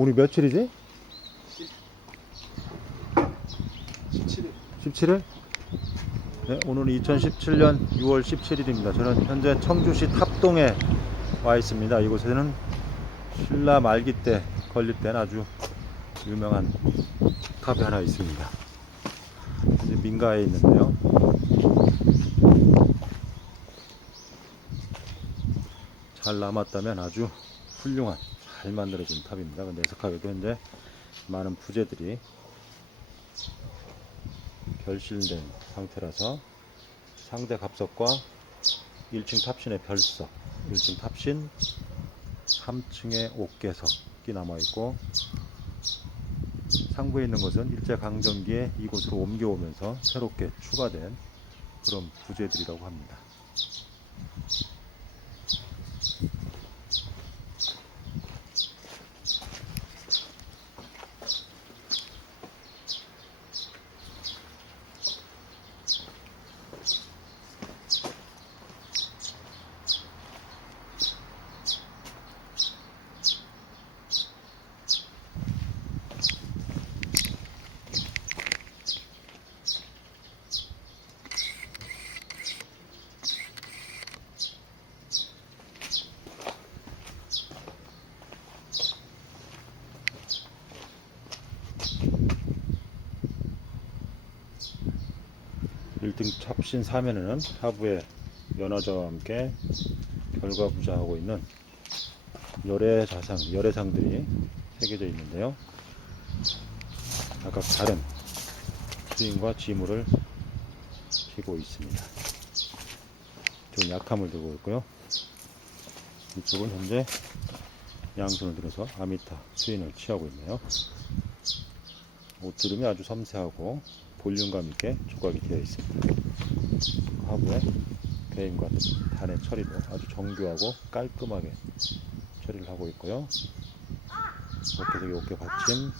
오늘 며칠이지? 17일 17일? 네, 오늘은 2017년 6월 17일입니다. 저는 현재 청주시 탑동에 와 있습니다. 이곳에는 신라 말기 때 건립된 아주 유명한 탑이 하나 있습니다. 이제 민가에 있는데요. 잘 남았다면 아주 훌륭한 잘 만들어진 탑입니다. 근데 애석하게도 현재 많은 부재들이 결실된 상태라서 상대 갑석과 1층 탑신의 별석, 1층 탑신, 3층의 옥계석이 남아있고 상부에 있는 것은 일제강점기에 이곳으로 옮겨오면서 새롭게 추가된 그런 부재들이라고 합니다. 일등 탑신 3에는 하부에 연화자와 함께 결과 부자하고 있는 열애 자상, 열애상들이 새겨져 있는데요. 각각 다른 스윙과 지물을 쥐고 있습니다. 좀 약함을 두고 있고요. 이쪽은 현재 양손을 들어서 아미타 스윙을 취하고 있네요. 옷주름이 아주 섬세하고 볼륨감 있게 조각이 되어 있습니다. 하부에 배임과 단의 처리도 아주 정교하고 깔끔하게 처리를 하고 있고요. 어깨석이 어깨 받침,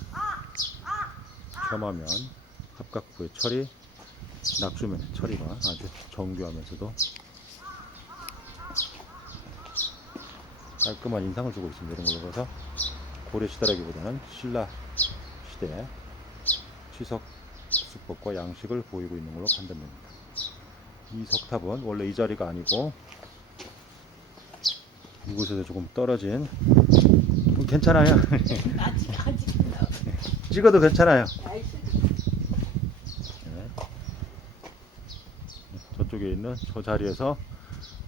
겸하면 합각부의 처리, 낙주면의 처리가 아주 정교하면서도 깔끔한 인상을 주고 있습니다. 이런 걸로 봐서 고려 시대라기보다는 신라 시대 취석 수법과 양식을 보이고 있는 걸로 판단됩니다. 이 석탑은 원래 이 자리가 아니고 이곳에서 조금 떨어진 음, 괜찮아요. 아직 아직 나 찍어도 괜찮아요. 네. 저쪽에 있는 저 자리에서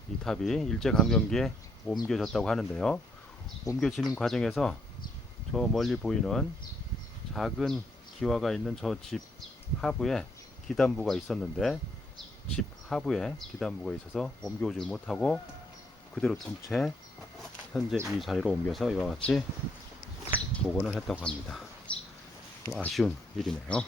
이 탑이 일제 강점기에 옮겨졌다고 하는데요. 옮겨지는 과정에서 저 멀리 보이는 작은 기와가 있는 저 집 하부에 기단부가 있었는데 집 하부에 기단부가 있어서 옮겨오질 못하고 그대로 둔 채 현재 이 자리로 옮겨서 이와 같이 복원을 했다고 합니다. 좀 아쉬운 일이네요.